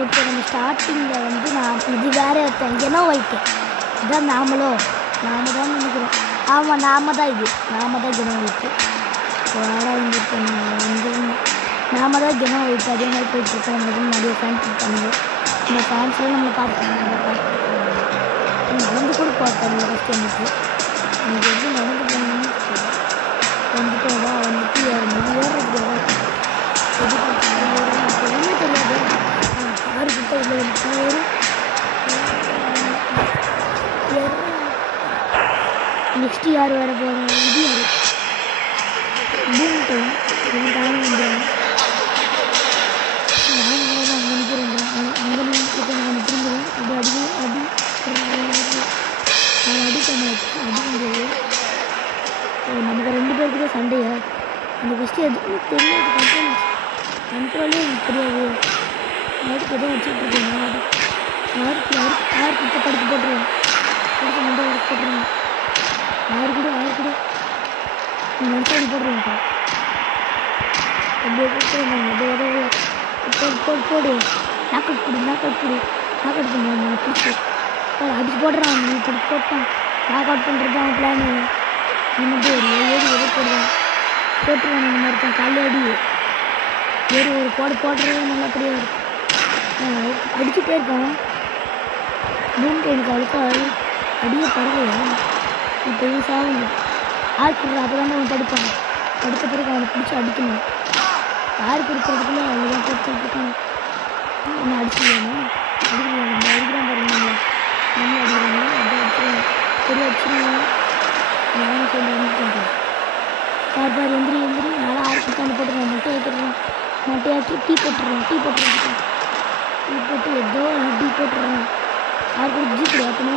Okay, நம்ம ஸ்டார்டிங்கில் வந்து நான் இது வேறு ஒருத்தன் ஏனோ வைக்கேன் இதான் நாம தான் நினைக்கிறேன். ஆமாம், நாம தான் கிணம் வைத்து வேற இங்கிட்ட வந்து நாம தான் கிணம் வைத்து அதே மாதிரி போயிட்டுருக்கோம். நம்மளுக்கு நிறைய ஃபேன்ஸ் இருக்காங்க. இந்த ஃபேன்ஸ்லாம் நம்மளை பார்த்துருக்காங்க. நடந்து கூட பார்த்தாங்க ஃபஸ்ட்டு எனக்கு எப்படி நடந்து போனோம்னு வந்துட்டு ஏறுறது ஒன்றுமே தெரியாது. யாரு கிட்ட உள்ள நெக்ஸ்ட்டு யார் வர போகிறோம்? இது யார் பூமிட்டோம் தானே வந்துடுறேன். நான் அங்கே நிற்கிறேன். அங்கே நிற்கிறேன். நான் திரும்புகிறேன். அப்படி நான் அடிக்க முடியாது. நமக்கு 2 பேருக்கு தான் சண்டையா? அந்த ஃபஸ்ட்டு எதுவுமே தெரியாது. கண்ட்ரோலே எனக்கு தெரியாது. யாருக்கு எதுவும் வச்சுட்ருக்கேன். யாருக்கு கிட்ட படுத்து போட்டுருவேன். படுத்து மண்டை எடுத்து போட்டுருவேன். யாரு கூட நீ மனசாடி போடுறேன்ப்பா. அப்படியே போடு நாக் அவுட் பண்ண பிடிச்சி அடிச்சு போடுறான். நீ பிடிச்சி போட்டான். நாக் அவுட் பண்ணுறது அவன் பிளானு. நீ மட்டும் ஏறி போடுவான். போட்டுருவான். இந்த மாதிரி தான் காலையில் அடி ஏறி ஒரு போடுறது நல்லபடியாக இருக்கும். அடிச்சுட்டே இருக்கான். பூமிட்டு எனக்கு அழுக்கா அடியே படலையா? இப்போ இது சாகுங்க ஆறு அப்போ தான் அவன் படுப்பான். படுத்த பிறகு அவனை பிடிச்சி அடிக்கணும். யார் கொடுக்குறதுக்குள்ளே அவ்வளோதான் கொடுத்துட்டு இருக்காங்க. என்ன அடிச்சுக்கலாமா? அடிக்கிறான் பாருங்க. நம்மளும் அடிக்கிறாங்களா? அப்படியே அடிச்சிருவாங்க. பெரிய அடிச்சிருவாங்க. நானும் சொல்லி வந்துட்டேன். பார் எந்திரி நல்லா ஆறு கொடுத்தாண்டு போட்டுருவோம். மட்டையாக்கி டீ போட்டுருவோம். டீ போட்டு ஏதோ டீ போட்டுருவோம். ஆறு கூட ஜீ கொடு.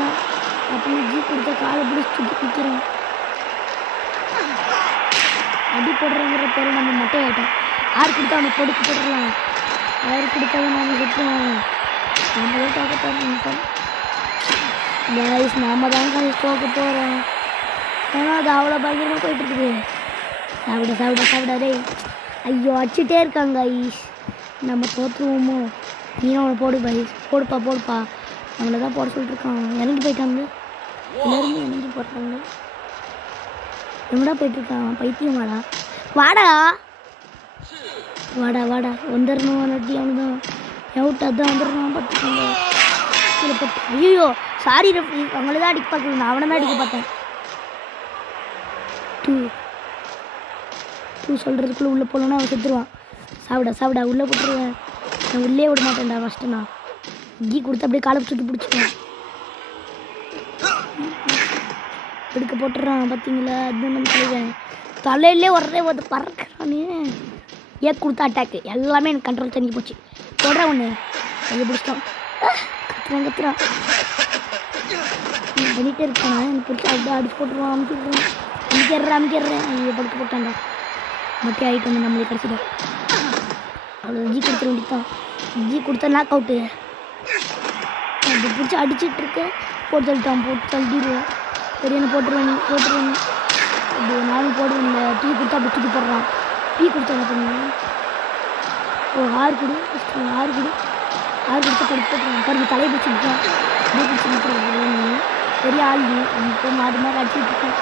அப்போ ஜீ கொடுத்தா காலை பிடிச்சி தூக்கி நிற்கிறோம். அடி போடுறங்கிற பேர் நம்ம மட்டை ஆகிட்டோம். ஆறு கொடுத்தா அவனை பொடுக்கு போட்டுடலாம். ஆறு கொடுத்தாலும் நம்ம செத்துருவாங்க. நம்மளே தோக்க போகிறோம். கைஸ் நாம தான் தோக்க போகிறோம். ஏன்னா அது அவ்வளோ பயங்கரமாக போயிட்டுருக்குது. சாப்பிடாதே. ஐயோ அடிச்சுட்டே இருக்காங்க கைஸ். நம்ம தோற்றுவோமோ? நீனும் அவனை போடு கைஸ். போடுப்பா. நம்மளை தான் போட சொல்லிட்டுருக்கான். இறங்கி போயிட்டாங்க. எல்லாருமே இறங்கி போடுறாங்க. எங்கடா போயிட்டுருக்கான்? பைத்தியமாடா. வாடா வந்துடணும். நட்டி அவனுதான் எவுட்டு அதான் வந்துடணும். பார்த்துக்கோங்க. கீழே போட்டு ஐயோ சாரி ரெஃப்ரி. அவங்கள தான் அடிக்க பார்க்குறேன். நான் அவனை தான் அடிக்க பார்த்தேன். டூ சொல்கிறதுக்குள்ளே உள்ளே போகலன்னா அவன் செத்துருவான். சாப்பிடா உள்ளே போட்டுருவேன். நான் உள்ளே விட மாட்டேன்டா. ஃபஸ்ட்டு நான் கீ கொடுத்து அப்படியே காலை சுற்றி பிடிச்சிக்குவேன். எடுக்க போட்டுறான். பார்த்தீங்களா? அதுதான் நம்ம தலையிலே ஒரே பறக்கிறானே. கொடுத்தா அட்டாக்கு எல்லாமே எனக்கு கண்ட்ரோல் தெரிஞ்சு போச்சு. போடுறா ஒன்று கையை பிடிச்சிட்டான். கத்துறான் பண்ணிகிட்டே இருக்கான். எனக்கு பிடிச்சி அப்படியே அடிச்சு போட்டுருவான். அமுக்கிடுறேன். ஐயோ படுக்க போட்டான்டா. மட்டே ஆகிட்டு வந்து நம்மளே கிடச்சிடும். அவ்வளோ ஜி கொடுத்துட வேண்டியதான். ஜி கொடுத்தா நாக் அவுட்டு. அப்படி பிடிச்சி அடிச்சுட்டு இருக்கேன். போட்டு தள்ளிடுவேன். பெரிய போட்டுருவேன். அப்படி நானும் போடுவேன். டீ கொடுத்தா அப்படி தூக்கி போடுறான். டீ கொடுத்தா என்ன பண்ணுவேன்? ஆறு கொடுத்தா படுத்து போட்டுருவேன். பாருங்க தலையை பிடிச்சிருக்கான். அப்படியே பிடிச்சி நிற்கிறேன். பெரிய ஆள் இப்போ மாடு அடிச்சுட்டு இருக்கேன்.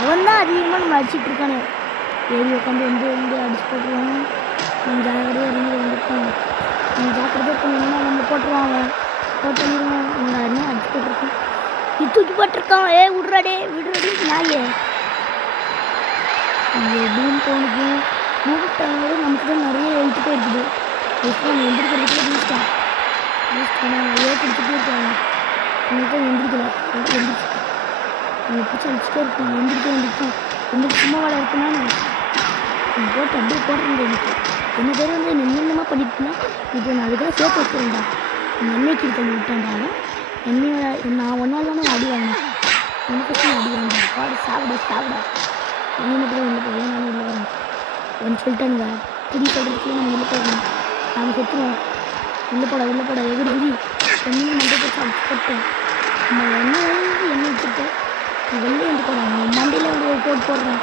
அவன் தான் அதிகமாக நம்ம அடிச்சுட்டு இருக்கானே. ஏறி உட்காந்து வந்து அடிச்சு போட்டுருவான். நம்ம ஜாக்கிரதையாக இறங்கி வந்துட்டான். நம்ம ஜாக்கிரதையாக இருக்கணும்னா நம்ம போட்டுருவான். அவன் போட்டுருவான். அவங்க என்ன அடிச்சு போட்டிருக்கான். தூக்கி போட்டிருக்கான். விடுறாடே நாயே. பூம் டவுனுக்கு நமக்கு தான் நிறைய எழுத்து போயிருக்குது. நம்ம எந்திரிக்கிறதுக்குள்ள முடிச்சிட்டான். கொடுத்துட்டே இருக்காங்க. அவங்களுக்கு எந்திரிக்கல. எந்திரிச்சு அவங்க பிடிச்சி அடிச்சுட்டே இருக்காங்க. எந்திரிக்க வேண்டியதான். எந்திரிச்சு சும்மா வேலை இருக்குன்னா போட்டு அப்படியே போடுறேன். எனக்கு என்ன பேர் வந்து என்னென்னமாக பண்ணிட்டுனா இப்போ நான் அதுக்கெல்லாம் சேர்த்து வச்சுருந்தா. எண்ணெய் கீழே தண்ணி விட்டான்டா. எண்ணெயோட நான் ஒன்றால் தானே அடி வாங்கினேன். எனக்கு அடி வாங்கினேன். பாடு சாப்பிட என்ன மட்டும் தான் உள்ளே போவேன். நானும் உள்ளே வரேன். ஒன்று சொல்லிட்டானுங்க. புடி சொல்கிறதுக்குள்ளே நம்ம உள்ளே போகணும். நாம் செத்துருவோம். உள்ளே போட எகிரி எண்ணெயும் மண்டை போட்டு அடிச்சு போட்டேன். நம்ம எண்ணெய் வச்சுருக்கேன். வெளியே வந்து போடுறாங்க. மண்டையில் வந்து ஒரு போடுறேன்.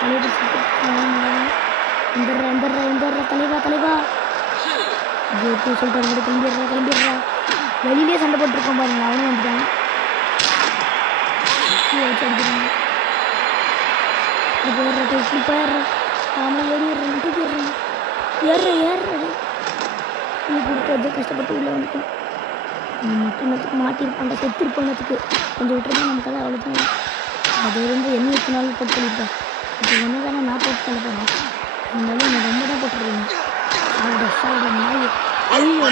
தலைவர் எந்தர்ற தலைவா ஜெயித்து சொல்லிட்டு கிளம்பிடுறா வெளியிலே சண்டை போட்டுருக்கோம் பாருங்க. அவனும் வந்துட்டான். கீழே வச்சு அடிக்கிறாங்க. இப்படி போயிடுறேன் அவன் ஏறிடுறேன் தூக்கிடுறேன் ஏறுறது நீ கொடுத்தது கஷ்டப்பட்டு உள்ளே வந்துட்டோம். மட்டும் மாட்டிருப்பான் செத்துருப்பானதுக்கு கொஞ்சம் விட்டுருந்தா நமக்கு அதை அவ்வளோதான். அது இருந்து என்ன எத்தனாலும் போட்டு சொல்லியிருப்பேன். இப்போ ஒன்று தானே நான் போட்டு சொல்ல போகிறேன். இருந்தாலும் நான் ரொம்ப தான் போட்டுருக்கேன். சாப்பிட நாய் ஐயோ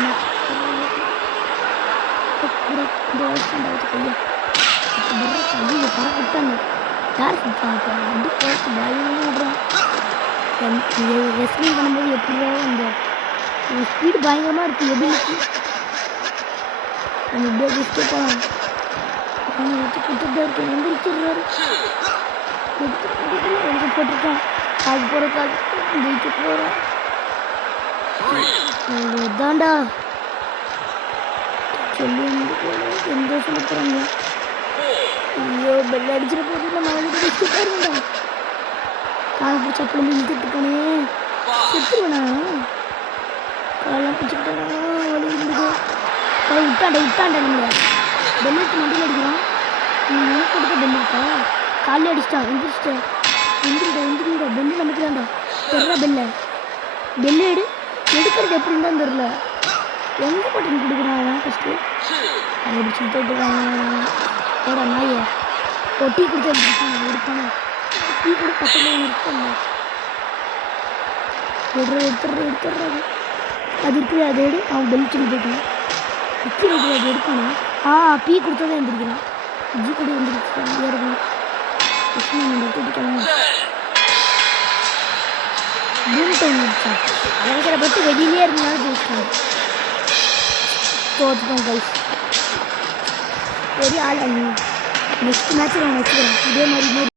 இந்த வயசுல வச்சு கையா கையை பற விட்டாங்க. யார் சுற்றாங்க வந்து போட்டு பயங்கரமாக விடுறான். ரெஸ்லிங் பண்ணும்போது எப்படியோ அந்த ஸ்பீடு பயங்கரமாக இருக்குது. எபிலிட்டி நம்ம இப்படியே டிஸ்டே போகலாம். அவனை வச்சு கொடுத்துட்டு தான் இருக்கேன். எந்திரிச்சிடுறாரு எடுத்து போட்டிருக்கான். அது போகிறக்காக ஜெயிக்க போகிறான். தாண்டா சொல்லி வந்து போல எந்த சொல்ல போகிறாங்க. ஐயோ பெல் அடிச்சிட போது நம்ம அவளுக்கு டிஸ்டே பாருங்கடா. காலை பிடிச்சி அப்படி வந்து இழுத்துட்டு இருக்கானே செத்துருவேண்ணா. காலெல்லாம் பிடிச்சிக்கிட்டானா வலி இருந்தது. கை விட்டாண்டா நம்மளை பெல் எடுத்து மண்டியில் அடிக்கிறான். உனக்கு கொடுத்த பெல் இருக்கா காலையில் அடிச்சிட்டான். எந்திரிடா பெல்லு நமக்கு தான்டா தெரியல. பெல்லு எடுக்கிறது எப்படி இருந்தாலும் தெரில. எங்கே போட்டு கொடுக்குறான் அவன் ஃபஸ்ட்டு அதை பிடிச்சி போட்டுருக்காங்க. போடா நாயை டீ கொடுத்து எடுப்பானே டீ கூட பக்கத்தில் ஒன்று இருக்கல எடுத்துடுறது அது இருக்குது. அதை எடு அவன் பெல் சொல்லி போயிட்டான். விற்கிறது அது எடுப்பானே டீ கொடுத்ததான் எழுந்திருக்கிறான். இஜி கூட எழுந்திருச்சு ஏறணும் கிளம்பி பூம் டைம் முடிச்சா அவசரப்பட்டு வெளியிலே இருந்தாலும் ஜெயிச்சிட்டாங்க. தோற்றுட்டோம் கைஸ். பெரிய ஆள் நெக்ஸ்ட் மேட்ச் நான் வச்சுக்கிறேன் இதே மாதிரி.